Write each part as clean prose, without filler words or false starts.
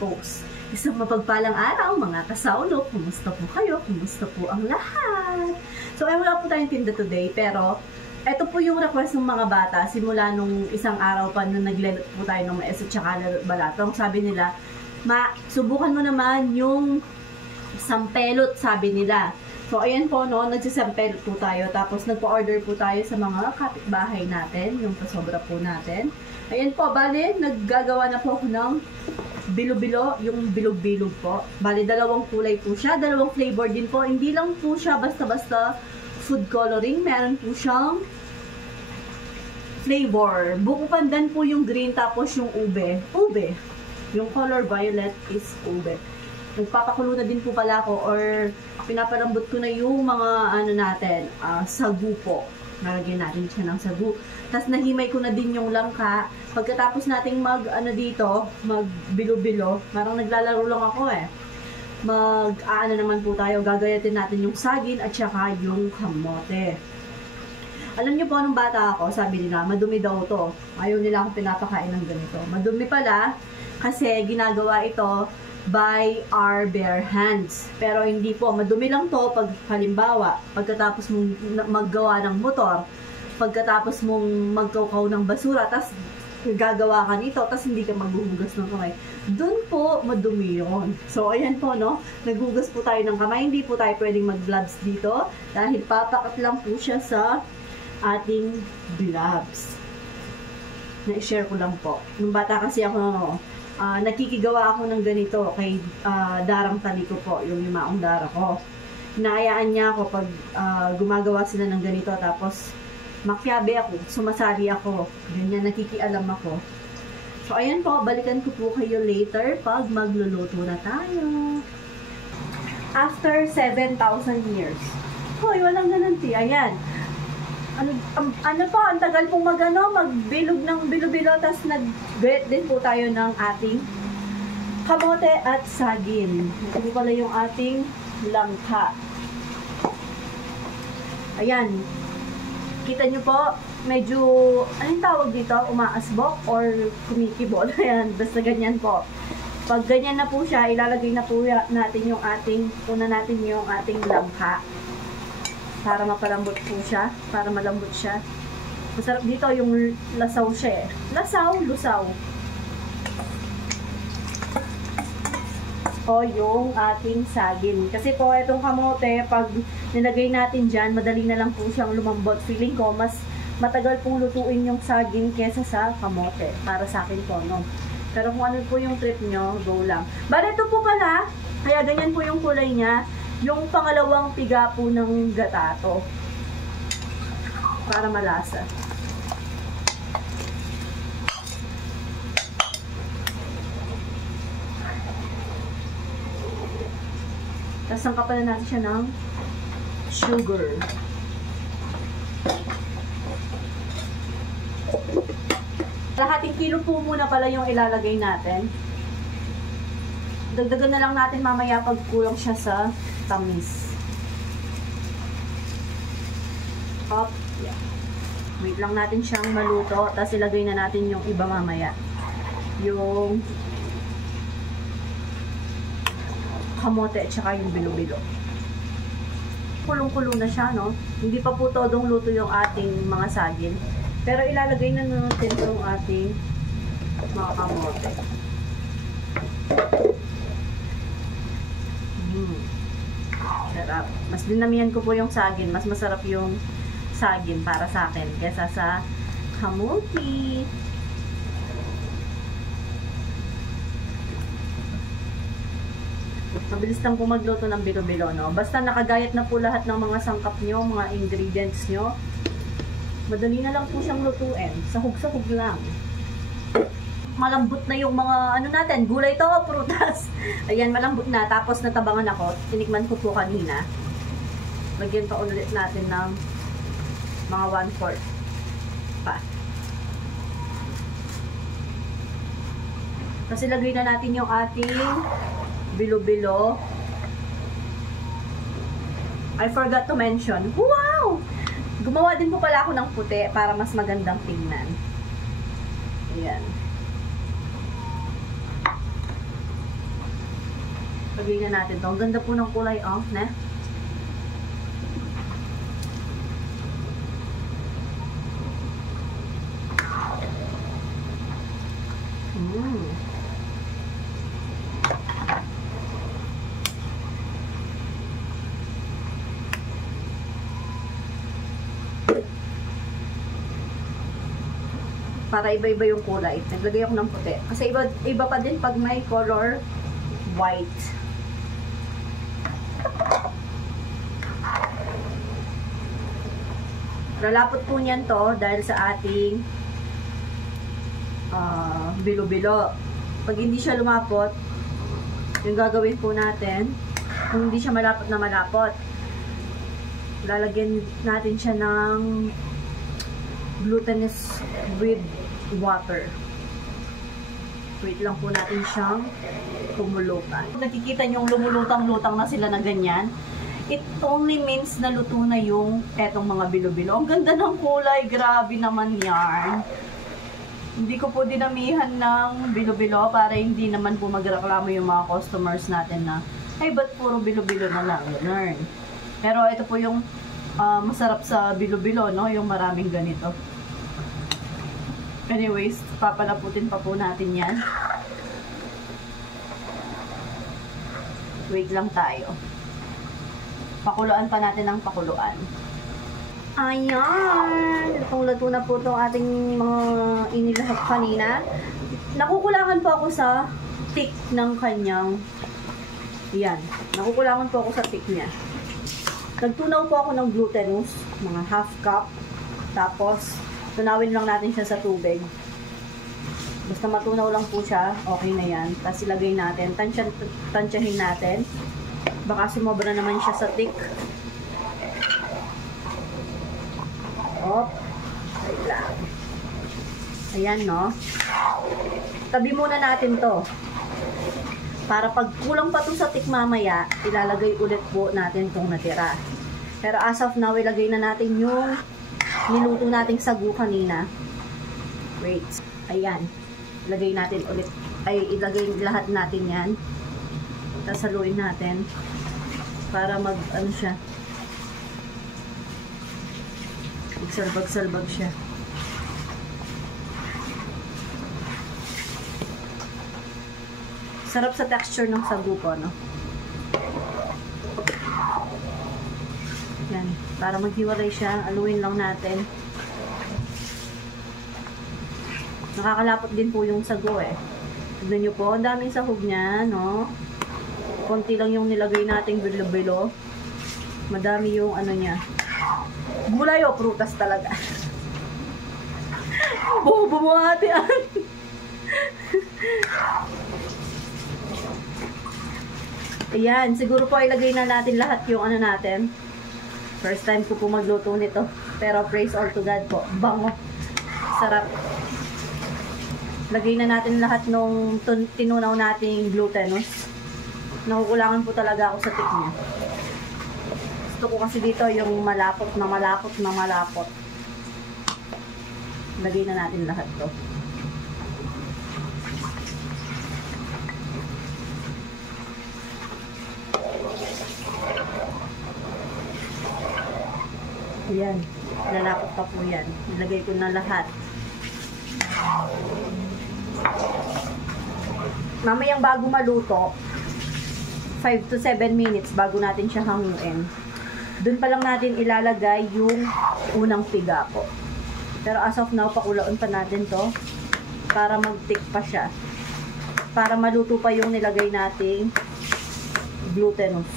post. Isang mapagpalang araw mga kasaulo. Kumusta po kayo? Kumusta po ang lahat? So, wala po tayong tinda today, pero ito po yung request ng mga bata simula nung isang araw pa nung naglalot po tayo ng mais at saka balatong. Sabi nila, subukan mo naman yung sampelot, sabi nila. So, ayan po, no, nagsisampelot po tayo. Tapos, nagpa-order po tayo sa mga kapitbahay natin, yung pasobra po natin. Ayan po, bali, naggagawa na po ako ng bilo-bilo, yung bilog-bilog po. Bali, dalawang kulay po siya, dalawang flavor din po. Hindi lang po siya basta-basta food coloring. Meron po siyang flavor. Buko pandan po yung green, tapos yung ube. Ube. Yung color violet is ube. Nagpapakulo na din po pala ako or pinapalambot ko na yung mga ano natin, sagu po. Nalagyan natin siya ng sagu. Tapos nahimay ko na din yung langka. Pagkatapos nating mag bilo-bilo, parang naglalaro lang ako naman po tayo, gagayatin natin yung saging at saka yung kamote. Alam niyo po, nung bata ako, sabi nila, madumi daw to. Ayaw nila akong pinapakain ng ganito. Madumi pala kasi ginagawa ito by our bare hands. Pero hindi po, madumi lang to pag halimbawa, pagkatapos mong maggawa ng motor, pagkatapos mong magkaukaw ng basura, tas gagawa ka nito, tas hindi ka maghuhugas ng kamay. Doon po, madumi yun. So, ayan po, no? Naghugas po tayo ng kamay. Hindi po tayo pwedeng mag-gloves dito dahil papakat lang po siya sa ating gloves. Na-share ko lang po. Nung bata kasi ako, nakikigawa ako ng ganito kay darang tali ko po, yung limaong dara ko. Naayaan niya ako pag gumagawa sila ng ganito, tapos makyabe ako, sumasali ako, ganyan, nakikialam ako. So, ayan po, balikan ko po kayo later pag magluluto na tayo. After 7,000 years. Hoy, walang gananti, ayan. Ano po, ang tagal pong magbilog ng bilo-bilo, tas nag-gret din po tayo ng ating kamote at saging. Ito po pala yung ating langka. Ayan. Kita nyo po, medyo, anong tawag dito? Umaasbok or kumikibol. Ayan, basta ganyan po. Pag ganyan na po siya, ilalagay na po natin yung ating langka. Para mapalambot po siya, para malambot siya. Masarap dito yung lasaw siya lusaw. O yung ating saging. Kasi po itong kamote, pag nilagay natin dyan, madali na lang po siyang lumambot. Feeling ko, mas matagal pong lutuin yung saging kesa sa kamote. Para sa akin po, no? Pero kung ano po yung trip nyo, go lang. But ito po pala, kaya ganyan po yung kulay niya. Yung pangalawang piga po ng gatato. Para malasa. Tapos sangkapan na natin siya ng sugar. Lahating kilo po muna pala yung ilalagay natin. Dagdagan na lang natin mamaya pag kulang siya sa tamis. Up. Yeah. Wait lang natin siyang maluto. Tapos ilagay na natin yung iba mamaya. Yung kamote at saka yung bilo-bilo. Kulong-kulo na siya, no? Hindi pa po todong luto yung ating mga saging. Pero ilalagay na natin yung ating mga kamote. Sarap. Mas dinamihan ko po yung saging. Mas masarap yung saging para sa akin kesa sa kamote. Mabilis lang po magluto ng bilo-bilo, no? Basta nakagayat na po lahat ng mga sangkap nyo, mga ingredients nyo. Madali na lang po siyang lutuin. Sahog-sahog lang. Malambot na yung mga ano natin, gulay to, prutas. Ayan, malambot na. Tapos natabangan ako. Tinikman ko po kanina. Lagyan pa ulit natin ng mga 1/4 pa. Tapos ilagay na natin yung ating bilo-bilo. I forgot to mention. Wow! Gumawa din po pala ako ng puti para mas magandang tingnan. Ayan. Lagay na natin to. Ang ganda po ng kulay, oh, ne? Para iba-iba yung kulay. Naglagay ako ng puti. Kasi iba pa din pag may color white. Lalapot po niyan to dahil sa ating bilo-bilo. Pag hindi siya lumapot, yung gagawin po natin, kung hindi siya malapot na malapot, lalagyan natin siya ng glutinous with water. Wait lang po natin siyang kumulutan. Kung nakikita nyo lumulutang-lutang na sila na ganyan, it only means na luto na yung etong mga bilo-bilo. Ang ganda ng kulay, grabe naman yan. Hindi ko po dinamihan ng bilo-bilo para hindi naman po magreklamo yung mga customers natin na, ay, ba't puro bilo-bilo na lang? Learn. Pero ito po yung masarap sa bilo-bilo, no? Yung maraming ganito. Anyways, papalaputin pa po natin yan. Wait lang tayo. Pakuluan pa natin ng pakuluan. Ayan! Itong luto na po itong ating mga inilahap kanina. Nakukulangan po ako sa thick ng kanyang, yan. Nakukulangan po ako sa thick niya. Nagtunaw po ako ng glutinous, mga half cup. Tapos, tunawin lang natin siya sa tubig. Basta matunaw lang po siya, okay na yan. Tapos ilagay natin, tansyahin natin. Baka sumobra naman siya sa thick. Op. Wait lang. Ayan, no? Tabi muna natin to. Para pag kulang pa to sa thick mamaya, ilalagay ulit po natin tong natira. Pero as of now, ilagay na natin yung niluto nating sagu kanina. Wait. Ayan. Ilagay natin ulit. Ay, ilagay lahat natin yan. Tapos haluin natin. Para mag, ano siya. Magsalbag-salbag siya. Sarap sa texture ng sagu po, no? Yan. Para maghiwalay siya, aluin lang natin. Nakakalapot din po yung sagu eh. Tignan nyo po, ang daming sahog niya, no? Konti lang yung nilagay nating bilo-bilo. Madami yung ano niya. Gulay o prutas talaga. Bobo mo ate. Ayan, siguro po ilagay na natin lahat yung ano natin. First time ko po magluto nito. Pero praise all to God po. Bango. Sarap. Lagay na natin lahat nung tinunaw nating glutinous. Nakukulangan po talaga ako sa thick niya. Gusto ko kasi dito yung malapot na malapot na malapot. Lagay na natin lahat to. Ayan. Lalapot pa po yan. Nilagay ko na lahat. Mamayang bago maluto, 5 to 7 minutes bago natin siya hanguin. Doon pa lang natin ilalagay yung unang piga po. Pero as of now, pakulaon pa natin to para mag-thick pa siya. Para maluto pa yung nilagay nating glutinous.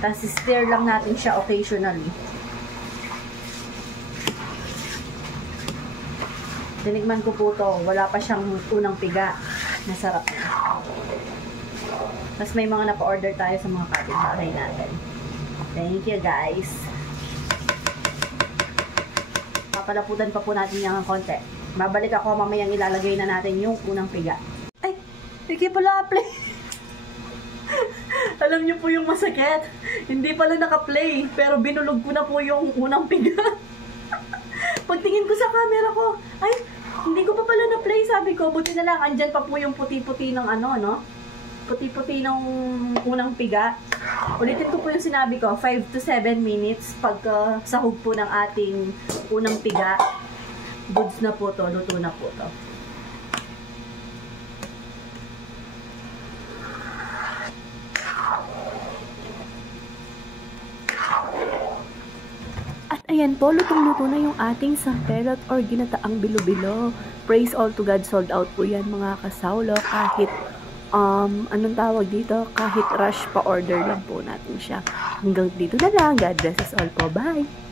Tapos stir lang natin siya occasionally. Tinikman ko po to. Wala pa siyang unang piga. Masarap na. Tapos may mga napa-order tayo sa mga kapitbahay natin. Thank you guys. Papalaputan pa po natin yung konti. Babalik ako mamayang ilalagay na natin yung unang piga. Ay! Piki pala play! Alam niyo po yung masakit. Hindi pala naka-play. Pero binulog ko na po yung unang piga. Pagtingin ko sa camera ko, ay, Hindi ko pa pala na-play, sabi ko. Buti na lang, andyan pa po yung puti-puti ng ano, no? Puti-puti ng unang piga. Ulitin ko po yung sinabi ko, 5 to 7 minutes pagka sahog po ng ating unang piga. Goods na po to, luto na po to. At ayan po, lutong-luto na yung ating sampelot or ginataang bilo-bilo. Praise all to God, sold out po yan mga kasawlo. Kahit, anong tawag dito? Kahit rush pa order lang po natin siya. Hanggang dito na lang. God bless us all po. Bye!